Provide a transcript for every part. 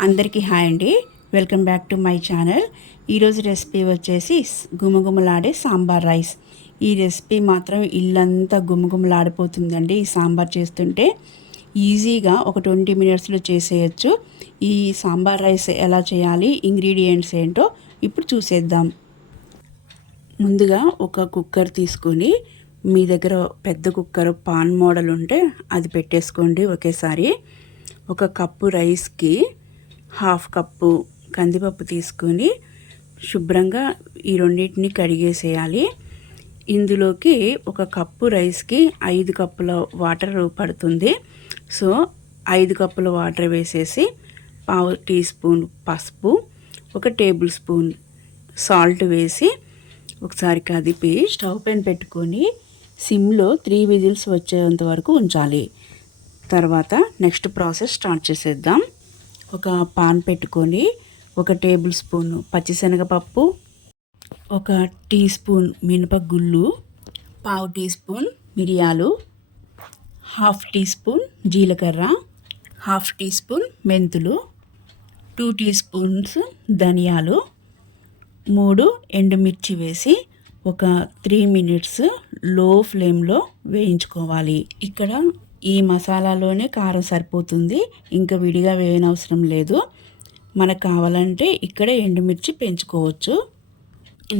అందరికీ హాయ్ అండి. Welcome back to my channel. ఈరోజు రెసిపీ వచ్చేసి గుమగుమలాడే సాంబార్ రైస్. ఈ రెసిపీ మాత్రం ఇల్లంతా గుమగుమలాడిపోతుందండి. ఈ సాంబార్ చేస్తుంటే ఈజీగా ఒక 20 మినిట్స్లో చేసేయచ్చు. ఈ సాంబార్ రైస్ ఎలా చేయాలి, ఇంగ్రీడియంట్స్ ఏంటో ఇప్పుడు చూసేద్దాం. ముందుగా ఒక కుక్కర్ తీసుకొని, మీ దగ్గర పెద్ద కుక్కర్ పాన్ మోడల్ ఉంటే అది పెట్టేసుకోండి. ఒకేసారి ఒక కప్పు రైస్కి హాఫ్ కప్పు కందిపప్పు తీసుకొని శుభ్రంగా ఈ రెండింటిని కడిగేసేయాలి. ఇందులోకి ఒక కప్పు రైస్కి 5 కప్పుల వాటర్ పడుతుంది. సో 5 కప్పుల వాటర్ వేసేసి పావు టీ స్పూన్ పసుపు, 1 టేబుల్ స్పూన్ సాల్ట్ వేసి ఒకసారి కదిపి స్టవ్ పైన పెట్టుకొని సిమ్లో 3 విజిల్స్ వచ్చేంత వరకు ఉంచాలి. తర్వాత నెక్స్ట్ ప్రాసెస్ స్టార్ట్ చేసేద్దాం. ఒక పాన్ పెట్టుకొని 1 టేబుల్ స్పూన్ పచ్చిశనగపప్పు, 1 టీ స్పూన్ మినపగుళ్ళు, పావు టీ స్పూన్ మిరియాలు, హాఫ్ టీ స్పూన్ జీలకర్ర, హాఫ్ టీ స్పూన్ మెంతులు, 2 టీ స్పూన్స్ ధనియాలు, 3 ఎండుమిర్చి వేసి ఒక 3 మినిట్స్ లో ఫ్లేమ్లో వేయించుకోవాలి. ఇక్కడ ఈ మసాలాలోనే కారం సరిపోతుంది, ఇంకా విడిగా వేయనవసరం లేదు. మనకు కావాలంటే ఇక్కడ ఎండుమిర్చి పెంచుకోవచ్చు.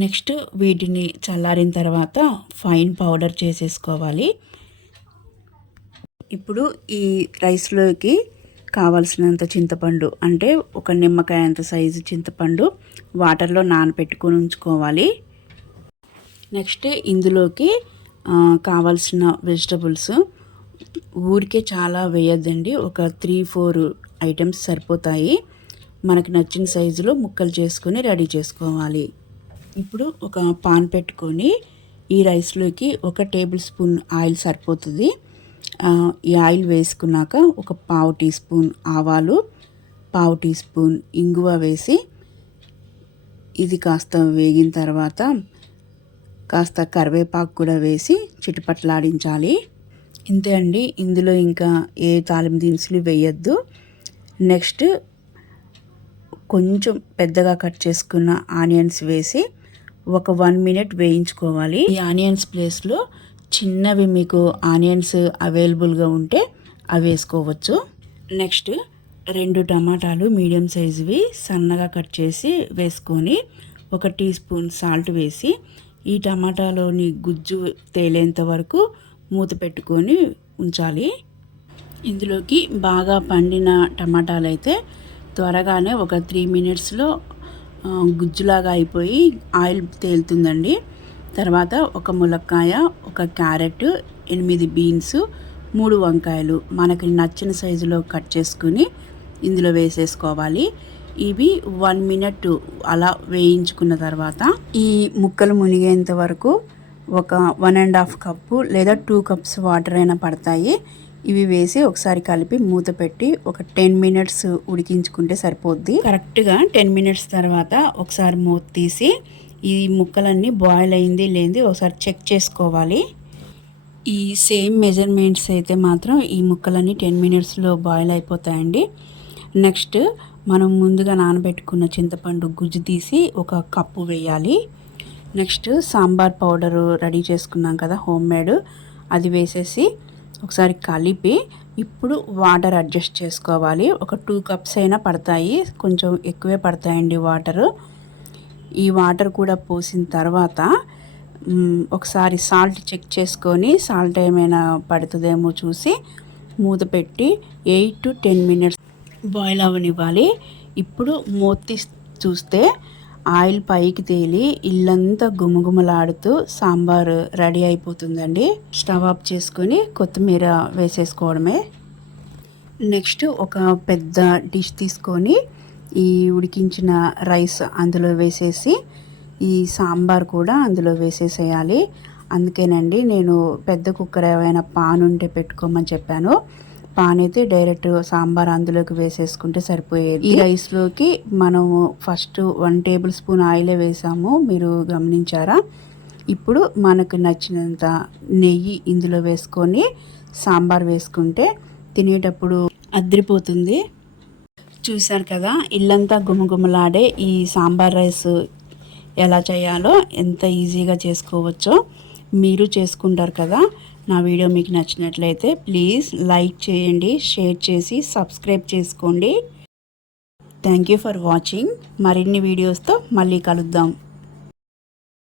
నెక్స్ట్ వీటిని చల్లారిన తర్వాత ఫైన్ పౌడర్ చేసేసుకోవాలి. ఇప్పుడు ఈ రైస్లోకి కావాల్సినంత చింతపండు, అంటే ఒక నిమ్మకాయ అంత సైజు చింతపండు వాటర్లో నానబెట్టుకొని ఉంచుకోవాలి. నెక్స్ట్ ఇందులోకి కావాల్సిన వెజిటబుల్స్ ఊరికే చాలా వేయద్దండి, ఒక 3-4 ఐటమ్స్ సరిపోతాయి. మనకు నచ్చిన సైజులో ముక్కలు చేసుకొని రెడీ చేసుకోవాలి. ఇప్పుడు ఒక పాన్ పెట్టుకొని ఈ రైస్లోకి 1 టేబుల్ స్పూన్ ఆయిల్ సరిపోతుంది. ఈ ఆయిల్ వేసుకున్నాక ఒక పావు టీ స్పూన్ ఆవాలు, పావు టీ స్పూన్ ఇంగువ వేసి ఇది కాస్త వేగిన తర్వాత కాస్త కరివేపాకు కూడా వేసి చిటపట్లాడించాలి. ఇంతే అండి, ఇందులో ఇంకా ఏ తాలింపు దినుసులు వేయద్దు. నెక్స్ట్ కొంచెం పెద్దగా కట్ చేసుకున్న ఆనియన్స్ వేసి ఒక 1 మినిట్ వేయించుకోవాలి. ఈ ఆనియన్స్ ప్లేస్లో చిన్నవి మీకు ఆనియన్స్ అవైలబుల్గా ఉంటే అవి వేసుకోవచ్చు. నెక్స్ట్ 2 టమాటాలు మీడియం సైజువి సన్నగా కట్ చేసి వేసుకొని 1 టీ స్పూన్ సాల్ట్ వేసి ఈ టమాటాలోని గుజ్జు తేలేంత వరకు మూత పెట్టుకొని ఉంచాలి. ఇందులోకి బాగా పండిన టమాటాలు అయితే త్వరగానే ఒక 3 మినిట్స్లో గుజ్జులాగా అయిపోయి ఆయిల్ తేలుతుందండి. తర్వాత 1 ములక్కాయ, 1 క్యారెట్, 8 బీన్స్, 3 వంకాయలు మనకి నచ్చిన సైజులో కట్ చేసుకుని ఇందులో వేసేసుకోవాలి. ఇవి 1 మినిట్ అలా వేయించుకున్న తర్వాత ఈ ముక్కలు మునిగేంత వరకు ఒక 1.5 కప్పు లేదా 2 కప్స్ వాటర్ అయినా పడతాయి. ఇవి వేసి ఒకసారి కలిపి మూత పెట్టి ఒక 10 మినిట్స్ ఉడికించుకుంటే సరిపోద్ది. కరెక్ట్గా 10 మినిట్స్ తర్వాత ఒకసారి మూత తీసి ఈ ముక్కలన్నీ బాయిల్ అయింది లేనిది ఒకసారి చెక్ చేసుకోవాలి. ఈ సేమ్ మెజర్మెంట్స్ అయితే మాత్రం ఈ ముక్కలన్నీ 10 మినిట్స్లో బాయిల్ అయిపోతాయండి. నెక్స్ట్ మనం ముందుగా నానబెట్టుకున్న చింతపండు గుజ్జు తీసి 1 కప్పు వేయాలి. నెక్స్ట్ సాంబార్ పౌడరు రెడీ చేసుకున్నాం కదా హోమ్ మేడ్, అది వేసేసి ఒకసారి కలిపి ఇప్పుడు వాటర్ అడ్జస్ట్ చేసుకోవాలి. ఒక 2 కప్స్ అయినా పడతాయి, కొంచెం ఎక్కువే పడతాయండి వాటరు. ఈ వాటర్ కూడా పోసిన తర్వాత ఒకసారి సాల్ట్ చెక్ చేసుకొని సాల్ట్ ఏమైనా పడుతుందేమో చూసి మూత పెట్టి 8 to 10 మినిట్స్ బాయిల్ అవ్వనివ్వాలి. ఇప్పుడు మూత చూస్తే ఆయిల్ పైకి తేలి ఇల్లంతా గుమగుమలాడుతూ సాంబార్ రెడీ అయిపోతుందండి. స్టవ్ ఆఫ్ చేసుకొని కొత్తిమీర వేసేసుకోవడమే. నెక్స్ట్ ఒక పెద్ద డిష్ తీసుకొని ఈ ఉడికించిన రైస్ అందులో వేసేసి ఈ సాంబార్ కూడా అందులో వేసేసేయాలి. అందుకేనండి నేను పెద్ద కుక్కర్ ఏమైనా పాన్ ఉంటే పెట్టుకోమని చెప్పాను. పాన్ అయితే డైరెక్ట్ సాంబార్ అందులోకి వేసేసుకుంటే సరిపోయేది. ఈ రైస్లోకి మనము ఫస్ట్ 1 టేబుల్ స్పూన్ ఆయిలే వేసాము, మీరు గమనించారా? ఇప్పుడు మనకు నచ్చినంత నెయ్యి ఇందులో వేసుకొని సాంబార్ వేసుకుంటే తినేటప్పుడు అదిరిపోతుంది. చూశారు కదా, ఇల్లంతా గుమగుమలాడే ఈ సాంబార్ రైస్ ఎలా చేయాలో ఎంత ఈజీగా చేసుకోవచ్చో మీరు చేసుకుంటారు కదా. నా వీడియో మీకు నచ్చినట్లయితే ప్లీజ్ లైక్ చేయండి, షేర్ చేసి సబ్స్క్రైబ్ చేసుకోండి. Thank you for watching. మరిన్ని వీడియోస్తో మళ్ళీ కలుద్దాం.